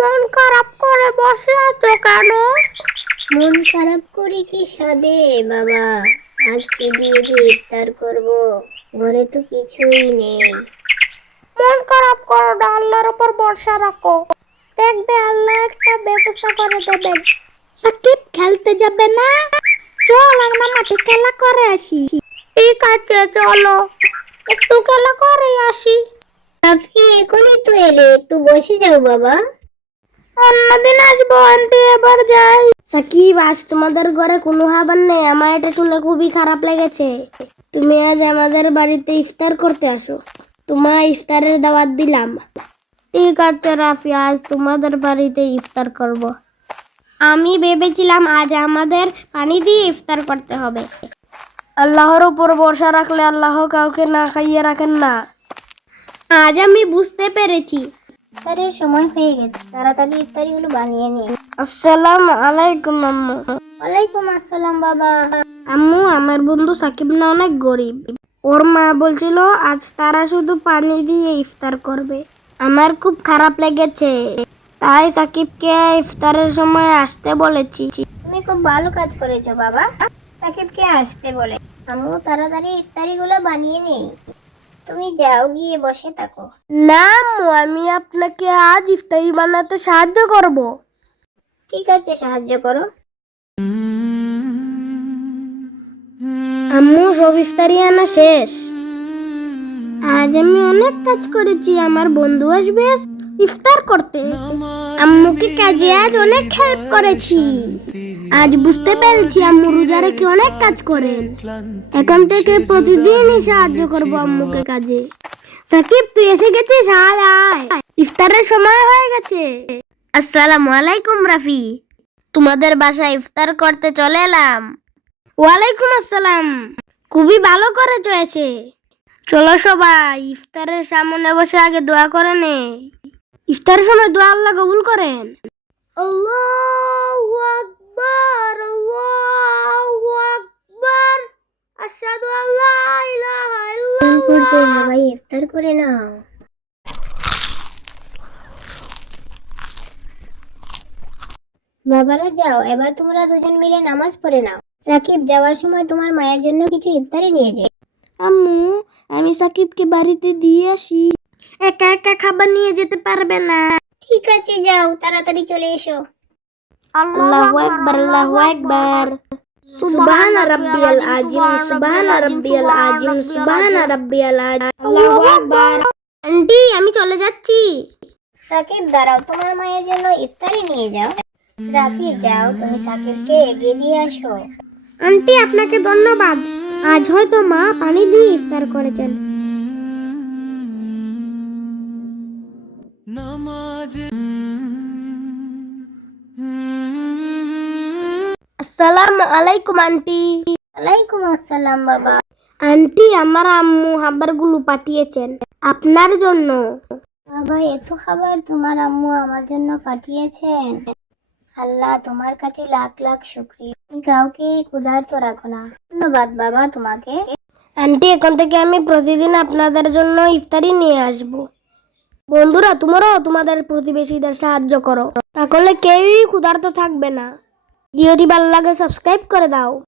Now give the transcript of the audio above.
মন খারাপ করে বসে আছো কেন? মন খারাপ করি কি সাদে বাবা, আজকে দিয়ে যে ইফতার করব, ঘরে তো কিছুই নেই। মন খারাপ করো না, আল্লাহর উপর ভরসা রাখো, দেখবে আল্লাহ একটা ব্যবস্থা করে দেবেন। সাকিব খেলতে যাবে না? চল আমরা মাঠে খেলা করে আসি। ঠিক আছে চলো, একটু খেলা করে আসি। রাফি এখনই তো এলে, একটু বসে যাও বাবা। অন্যদিন আসবো আন্টি, এবার যাই। সাকিব আজ তোমাদের ঘরে কোনো খাবার নেই, আমার এটা শুনে খুবই খারাপ লেগেছে। তুমি আজ আমাদের বাড়িতে ইফতার করতে আসো, তোমার ইফতারের দাওয়াত দিলাম। ঠিক আছে রাফি, আজ তোমাদের বাড়িতে ইফতার করব। আমি ভেবেছিলাম আজ আমাদের পানি দিয়ে ইফতার করতে হবে। আল্লাহর উপর ভরসা রাখলে আল্লাহ কাউকে না খাইয়ে রাখেন না। আজ আমি বুঝতে পেরেছি। ইফতারের সময় হয়ে গেছে, তাড়াতাড়ি ইফতারিগুলো বানিয়ে নিন। আসসালামু আলাইকুম আম্মু। ওয়ালাইকুম আসসালাম বাবা। আম্মু, আমার বন্ধু সাকিব না অনেক গরিব, ওর মা বলছিল আজ তারা শুধু পানি দিয়ে ইফতার করবে। আমার খুব খারাপ লেগেছে, তাই সাকিবকে ইফতারের সময় আসতে বলেছি। তুমি খুব ভালো কাজ করেছো বাবা, সাকিবকে আসতে বলে। আমিও তাড়াতাড়ি ইফতারিগুলো বানিয়ে নেই, তুমি যাও গিয়ে বসে থাকো। না আম্মু, আমি আপনাকে আজ ইফতারি বানাতে সাহায্য করব। ঠিক আছে, সাহায্য করো। আম্মু, সব ইফতারি আনা শেষ। আজ আমি অনেক কাজ করেছি, আমার বন্ধু আসবে ইফতার করতে। আম্মুকে কাজে আজ অনেক হেল্প করেছি। আজ বুঝতে পেরেছি আম্মু রোজা রেখে অনেক কাজ করেন। এখন থেকে প্রতিদিনই সাহায্য করব আম্মুকে কাজে। সাকিব, তুই এসে গেছিস? আয় আয়, ইফতারের সময় হয়ে গেছে। আসসালামু আলাইকুম রাফি, তোমাদের বাসায় ইফতার করতে চলে এলাম। ওয়ালাইকুম আসসালাম, খুবই ভালো করেছো এসে। চলো সবাই ইফতারের সামনে বসে আগে দোয়া করে নে। ইফতারের সময় দোয়া আল্লাহ কবুল করেন। আল্লাহু আকবার, আল্লাহু আকবার, আশহাদু আল্লা ইলাহা তারপর যে ইল্লাল্লাহ। সবাই ইফতার করে নাও। বাবারা যাও, এবার তোমরা দুজন মিলে নামাজ পড়ে নাও। সাকিব, যাওয়ার সময় তোমার মায়ের জন্য কিছু ইফতারি নিয়ে যায়। আম্মু, আমি সাকিবকে বাড়িতে দিয়ে আসি, একা একা খাবার নিয়ে যেতে পারবে না। ঠিক আছে, যাও, তাড়াতাড়ি চলে এসো। আল্লাহু আকবার, আল্লাহু আকবার। সুবহানা রাব্বিয়াল আযীম, সুবহানা রাব্বিয়াল আযীম, সুবহানা রাব্বিয়াল আযীম। আল্লাহু আকবার। আন্টি, আমি চলে যাচ্ছি। সাকিব দাঁড়াও, তোমার মায়ের জন্য ইফতারি নিয়ে যাও। রাফি যাও, তুমি সাকিবকে এগিয়ে দিয়ে আসো। আন্টি, আপনাকে ধন্যবাদ। আজ হয়তো মা পানি দিয়ে ইফতার করেছেন। আসসালামু আলাইকুম আন্টি। ওয়ালাইকুম আসসালাম বাবা। আন্টি, আমার আম্মু খাবারগুলো পাঠিয়েছেন আপনার জন্য। বাবা, এত খাবার তোমার আম্মু আমার জন্য পাঠিয়েছেন? আল্লাহ তোমার কাছে লাখ লাখ শুকরিয়া, তুমি কাউকে ক্ষুধার্ত রাখো না। ধন্যবাদ বাবা তোমাকে। আন্টি, এখন থেকে আমি প্রতিদিন আপনাদের জন্য ইফতারি নিয়ে আসব। বন্ধুরা, তোমরাও তোমাদের প্রতিবেশীদের সাহায্য করো, তাহলে কেউই ক্ষুধার্ত থাকবে না। ভিডিওটি ভালো লাগে সাবস্ক্রাইব করে দাও।